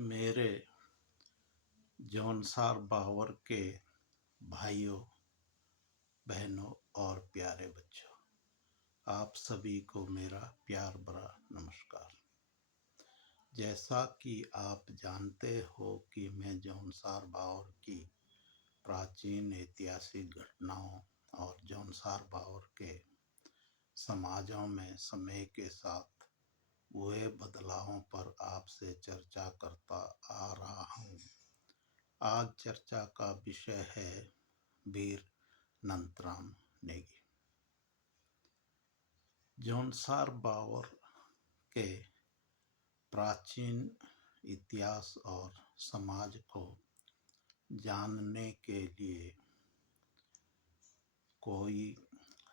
मेरे जौनसार बावर के भाइयों, बहनों और प्यारे बच्चों, आप सभी को मेरा प्यार भरा नमस्कार। जैसा कि आप जानते हो कि मैं जौनसार बावर की प्राचीन ऐतिहासिक घटनाओं और जौनसार बावर के समाजों में समय के साथ हुए बदलावों पर आपसे चर्चा करता आ रहा हूँ। आज चर्चा का विषय है वीर नंतराम नेगी। जौनसार बावर के प्राचीन इतिहास और समाज को जानने के लिए कोई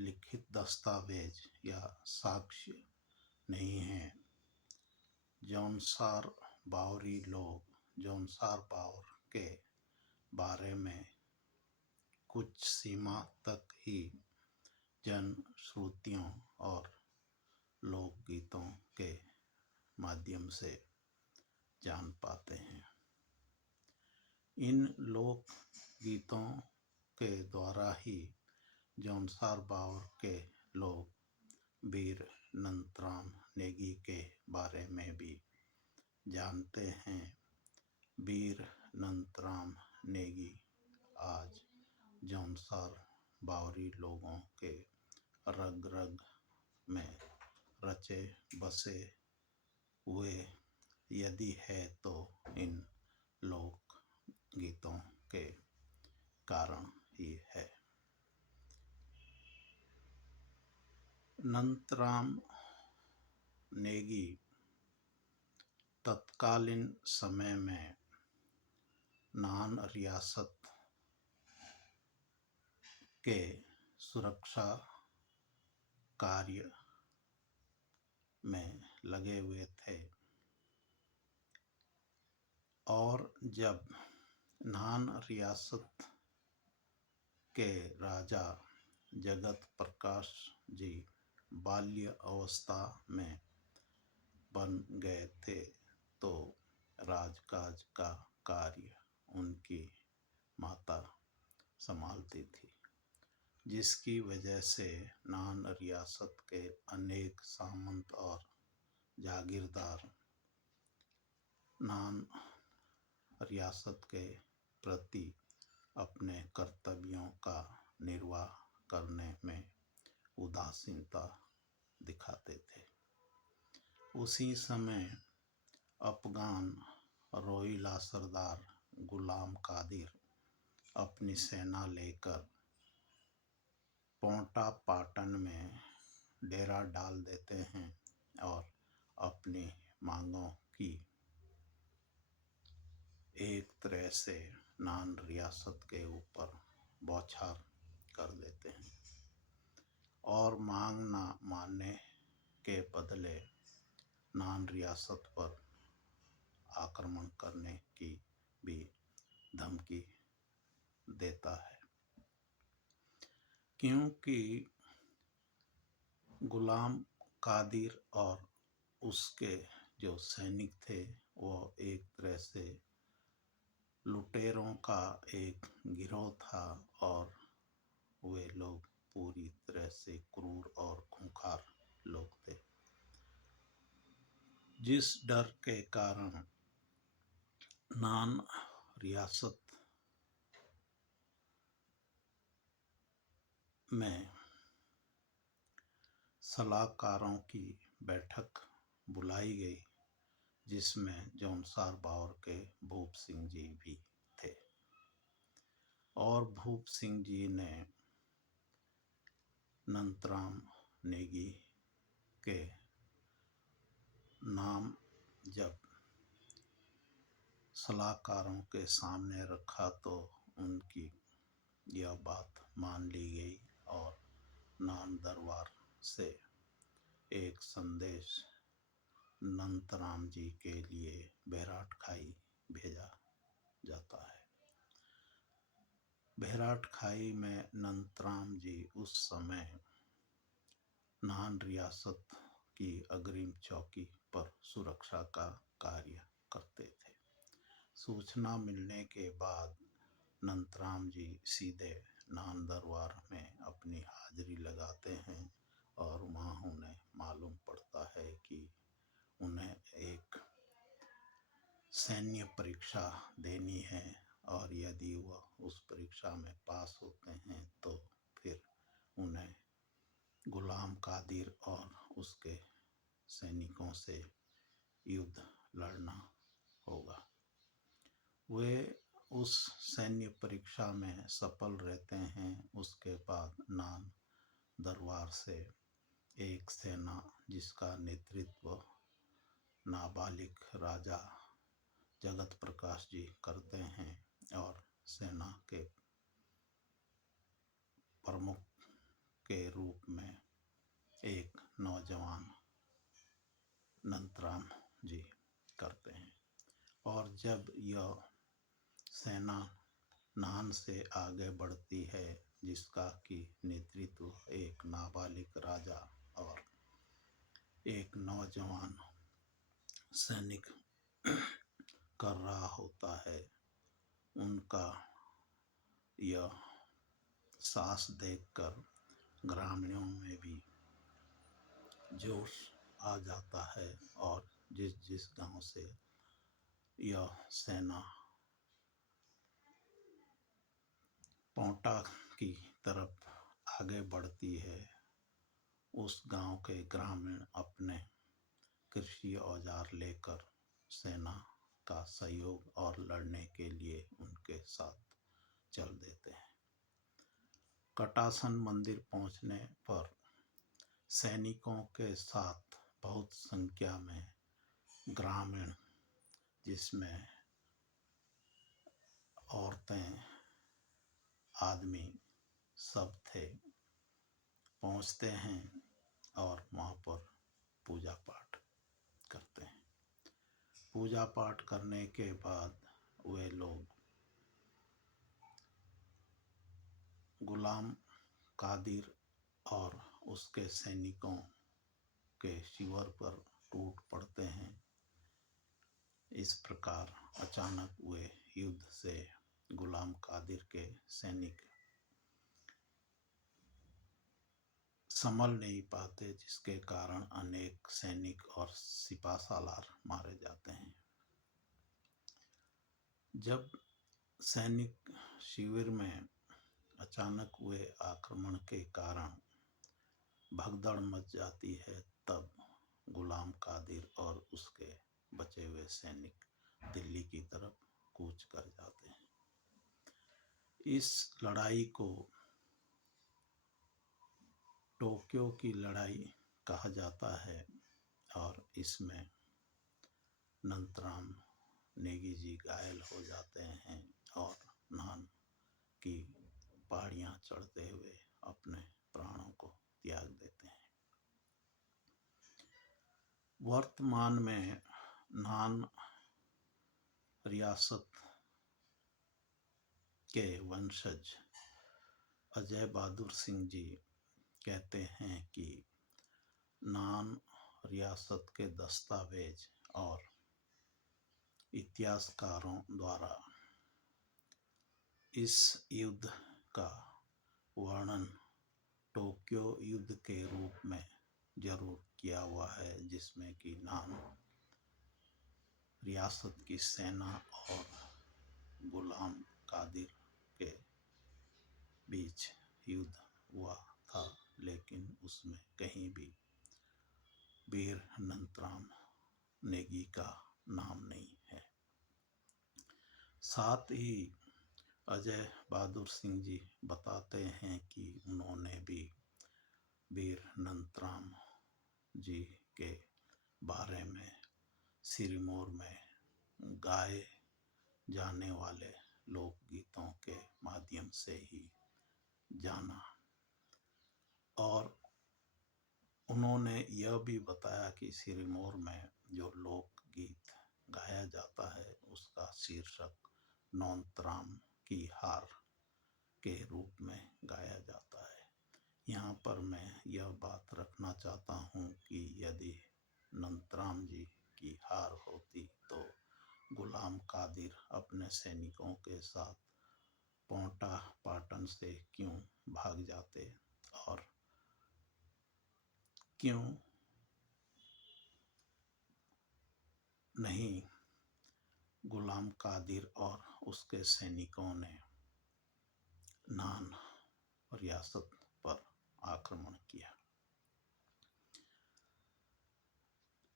लिखित दस्तावेज या साक्ष्य नहीं है। जौनसार बावरी लोग जौनसार बावर के बारे में कुछ सीमा तक ही जनश्रुतियों और लोकगीतों के माध्यम से जान पाते हैं। इन लोक गीतों के द्वारा ही जौनसार बावर के लोग वीर नंतराम नेगी के बारे में भी जानते हैं। वीर नंतराम नेगी आज जौनसार बावरी लोगों के रग रग में रचे बसे हुए यदि है तो इन लोक गीतों के कारण ही है। नंतराम नेगी तत्कालीन समय में नान रियासत के सुरक्षा कार्य में लगे हुए थे और जब नान रियासत के राजा जगत प्रकाश जी बाल्य अवस्था में बन गए थे तो राजकाज का कार्य उनकी माता संभालती थी, जिसकी वजह से नान रियासत के अनेक सामंत और जागीरदार नान रियासत के प्रति अपने कर्तव्यों का निर्वाह करने में उदासीनता दिखाते थे। उसी समय अफगान रोहिला सरदार गुलाम कादिर अपनी सेना लेकर पोंटा पाटन में डेरा डाल देते हैं और अपनी मांगों की एक तरह से नान रियासत के ऊपर बौछार कर देते हैं और मांग न मानने के बदले नान रियासत पर आक्रमण करने की भी धमकी देता है, क्योंकि गुलाम कादिर और उसके जो सैनिक थे वो एक तरह से लुटेरों का एक गिरोह था और वे लोग पूरी तरह से क्रूर और खूंखार लोग थे, जिस डर के कारण नान रियासत में सलाहकारों की बैठक बुलाई गई, जिसमें जौनसार बावर के भूप सिंह जी भी थे और भूप सिंह जी ने नंतराम नेगी के नाम जब सलाहकारों के सामने रखा तो उनकी यह बात मान ली गई और नान दरबार से एक संदेश नंतराम जी के लिए बैराट खाई भेजा जाता है। बैराट खाई में नंतराम जी उस समय नान रियासत की अग्रिम चौकी पर सुरक्षा का कार्य करते थे। सूचना मिलने के बाद नंतराम जी सीधे नान दरबार में अपनी हाजिरी लगाते हैं और वहाँ उन्हें मालूम पड़ता है कि उन्हें एक सैन्य परीक्षा देनी है और यदि वह उस परीक्षा में पास होते हैं तो फिर उन्हें गुलाम कादिर और उसके सैनिकों से युद्ध लड़ना होगा। वे उस सैन्य परीक्षा में सफल रहते हैं। उसके बाद नान दरबार से एक सेना जिसका नेतृत्व नाबालिग राजा जगत प्रकाश जी करते हैं और सेना के प्रमुख के रूप में एक नौजवान नंतराम जी करते हैं। और जब यह सेना नान से आगे बढ़ती है जिसका कि नेतृत्व एक नाबालिग राजा और एक नौजवान सैनिक कर रहा होता है, उनका यह साहस देखकर ग्रामीणों में भी जोश आ जाता है और जिस जिस गांव से यह सेना पोंटा की तरफ आगे बढ़ती है, उस गांव के ग्रामीण अपने कृषि औजार लेकर सेना का सहयोग और लड़ने के लिए उनके साथ चल देते हैं। कटासन मंदिर पहुंचने पर सैनिकों के साथ बहुत संख्या में ग्रामीण, जिसमें औरतें आदमी सब थे, पहुंचते हैं और वहाँ पर पूजा पाठ करते हैं। पूजा पाठ करने के बाद वे लोग गुलाम कादिर और उसके सैनिकों के शिविर पर टूट पड़ते हैं। इस प्रकार अचानक वे युद्ध से गुलाम कादिर के सैनिक संभल नहीं पाते, जिसके कारण अनेक सैनिक और सिपासालार मारे जाते हैं। जब सैनिक शिविर में अचानक हुए आक्रमण के कारण भगदड़ मच जाती है, तब गुलाम कादिर और उसके बचे हुए सैनिक दिल्ली की तरफ कूच कर जाते हैं। इस लड़ाई को टोक्यो की लड़ाई कहा जाता है और इसमें नंतराम नेगी जी घायल हो जाते हैं और नान की पहाड़ियाँ चढ़ते हुए अपने प्राणों को त्याग देते हैं। वर्तमान में नान रियासत के वंशज अजय बहादुर सिंह जी कहते हैं कि नान रियासत के दस्तावेज और इतिहासकारों द्वारा इस युद्ध का वर्णन टोक्यो युद्ध के रूप में जरूर किया हुआ है, जिसमें कि नान रियासत की सेना और गुलाम कादिर के बीच युद्ध हुआ था, लेकिन उसमें कहीं भी वीर नंतराम नेगी का नाम नहीं है। साथ ही अजय बहादुर सिंह जी बताते हैं कि उन्होंने भी वीर नंतराम जी के बारे में सिरमौर में गाए जाने वाले लोकगीतों के माध्यम से ही जाना। और उन्होंने यह भी बताया कि सिरमौर में जो लोकगीत गाया जाता है उसका शीर्षक नौतराम की हार के रूप में गाया जाता है। यहाँ पर मैं यह बात रखना चाहता हूँ कि यदि नंतराम जी की हार होती तो गुलाम गुलाम कादिर अपने सैनिकों के साथ पोंटा पाटन से क्यों भाग जाते और क्यों नहीं गुलाम कादिर और उसके सैनिकों ने नान रियासत पर आक्रमण किया।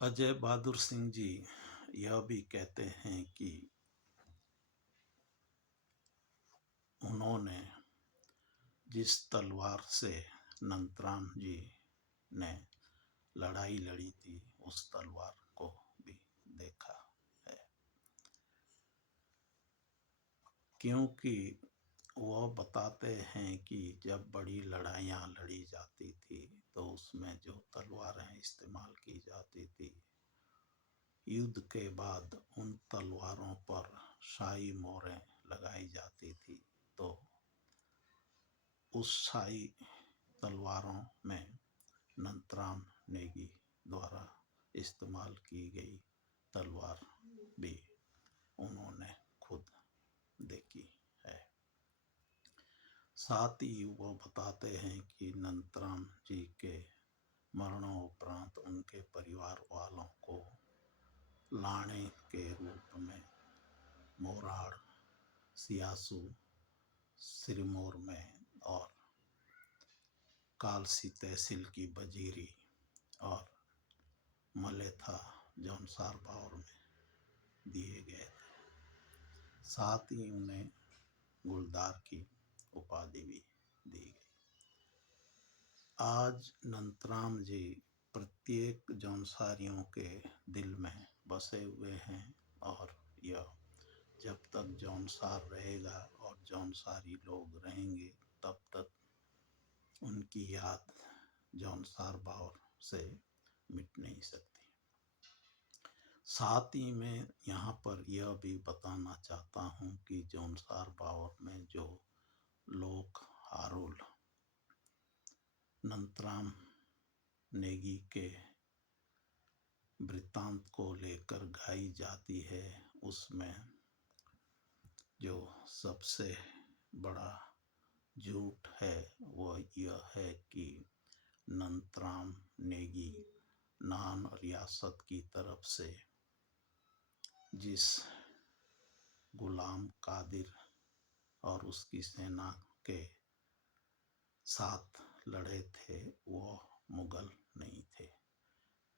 अजय बहादुर सिंह जी यह भी कहते हैं कि उन्होंने जिस तलवार से नंतराम जी ने लड़ाई लड़ी थी उस तलवार को भी देखा है, क्योंकि वह बताते हैं कि जब बड़ी लड़ाइयाँ लड़ी जाती थी तो उसमें जो तलवारें इस्तेमाल की जाती थी, युद्ध के बाद उन तलवारों पर शाही मोहरें लगाई जाती थी, तो उस शाही तलवारों में नंतराम नेगी द्वारा इस्तेमाल की गई तलवार भी उन्होंने खुद देखी है। साथ ही वो बताते हैं कि नंतराम जी के मरणोपरांत उनके परिवार वालों को लाने के रूप में मोराड़, सियासू, सिरमौर में और कालसी तहसील की बजीरी और मलेथा जौनसार बावर में दिए गए थे। साथ ही उन्हें गुलदार की उपाधि भी दी गई। आज नंतराम जी प्रत्येक जौनसारियों के दिल में बसे हुए हैं और यह जब तक जौनसार रहेगा और जौनसारी लोग रहेंगे तब तक उनकी याद जौनसार बावर से मिट नहीं सकती। साथ ही मैं यहाँ पर यह भी बताना चाहता हूँ कि जौनसार बावर में जो लोक हारुल नंतराम नेगी के वृत्तांत को लेकर गाई जाती है, उसमें जो सबसे बड़ा झूठ है वह यह है कि नंतराम नेगी नान रियासत की तरफ से जिस गुलाम कादिर और उसकी सेना के साथ लड़े थे वो मुगल नहीं थे,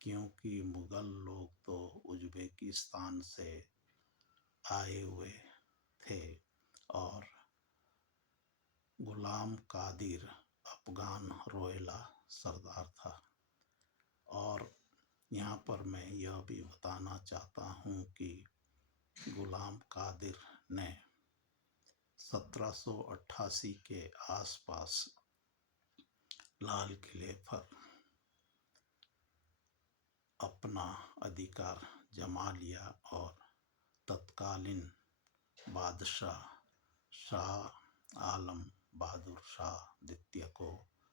क्योंकि मुगल लोग तो उज्बेकिस्तान से आए हुए थे और गुलाम कादिर अफगान रोहिला सरदार था। और यहाँ पर मैं यह भी बताना चाहता हूँ कि गुलाम कादिर ने 1788 के आसपास लाल किले पर अपना अधिकार जमा लिया और तत्कालीन बादशाह शाह आलम बहादुर शाह द्वितीय को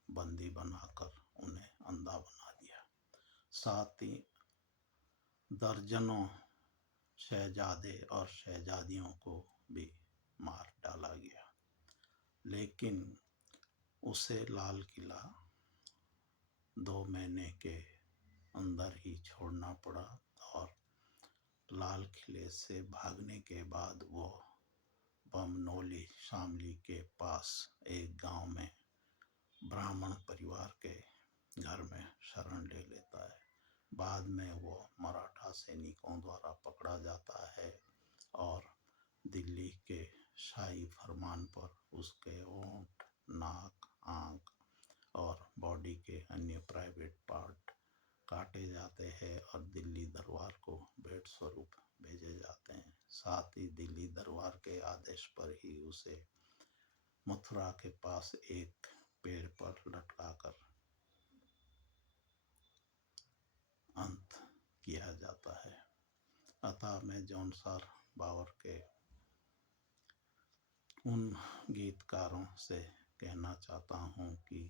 बंदी बनाकर उन्हें अंधा बना दिया। साथ ही दर्जनों शहजादे और शहजादियों को भी मार डाला गया, लेकिन उसे लाल किला 2 महीने के अंदर ही छोड़ना पड़ा और लाल किले से भागने के बाद वो बमनौली शामली के पास एक गांव में ब्राह्मण परिवार के घर में शरण ले लेता है। बाद में वो मराठा सैनिकों द्वारा पकड़ा जाता है और दिल्ली के शाही फरमान पर उसके होंठ, नाक, आँख और बॉडी के अन्य प्राइवेट पार्ट काटे जाते हैं और दिल्ली दरबार को भेंट स्वरूप भेजे जाते हैं। साथ ही दिल्ली दरबार के आदेश पर ही उसे मथुरा के पास एक पेड़ पर लटकाकर अंत किया जाता है। अतः मैं जौनसार बावर के उन गीतकारों से कहना चाहता हूँ कि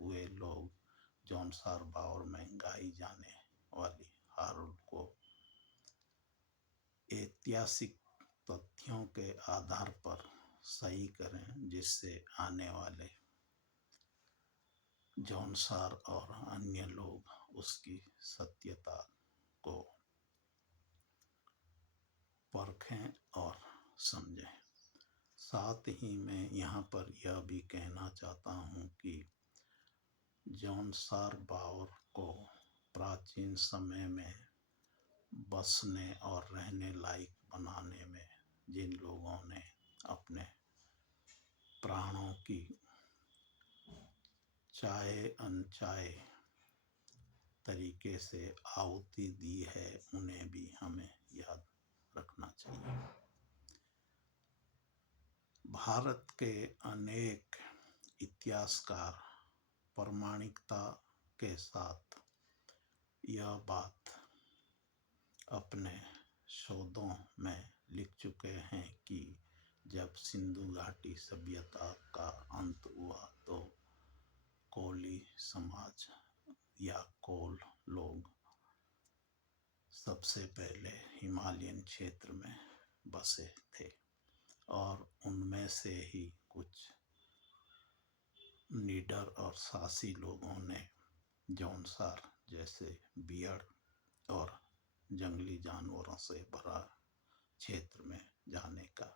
वे लोग जौनसार बावर में गाई जाने वाली हारुल को एक ऐतिहासिक तथ्यों के आधार पर सही करें, जिससे आने वाले जौनसार और अन्य लोग उसकी सत्यता को परखें और समझें। साथ ही मैं यहाँ पर यह भी कहना चाहता हूँ कि जौनसार बावर को प्राचीन समय में बसने और रहने लायक बनाने में जिन लोगों ने अपने प्राणों की चाहे अनचाहे तरीके से आहुति दी है, उन्हें भी हमें याद रखना चाहिए। भारत के अनेक इतिहासकार प्रामाणिकता के साथ यह बात अपने शोधों में लिख चुके हैं कि जब सिंधु घाटी सभ्यता का अंत हुआ तो कोली समाज या कोल लोग सबसे पहले हिमालयन क्षेत्र में बसे थे और उनमें से ही कुछ निडर और साहसी लोगों ने जौनसार जैसे बियड़ और जंगली जानवरों से भरा क्षेत्र में जाने का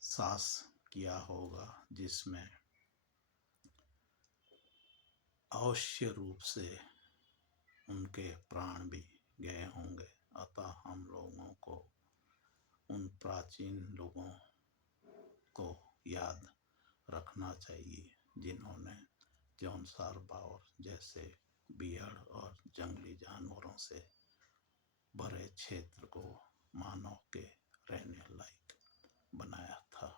साहस किया होगा, जिसमें अवश्य रूप से उनके प्राण भी गए होंगे। अतः हम लोगों को उन प्राचीन लोगों को याद रखना चाहिए, जिन्होंने जौनसार बावर जैसे बियड़ और जंगली जानवरों से भरे क्षेत्र को मानव के रहने लायक बनाया था।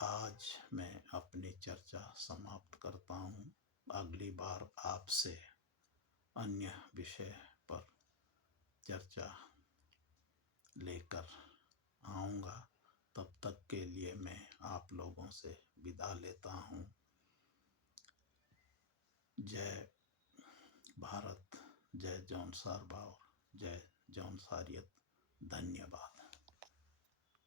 आज मैं अपनी चर्चा समाप्त करता हूँ। अगली बार आपसे अन्य विषय पर चर्चा लेकर आऊँगा। तब तक के लिए मैं आप लोगों से विदा लेता हूँ। जय भारत, जय जौनसार बावर, जय जौनसारियत। धन्यवाद।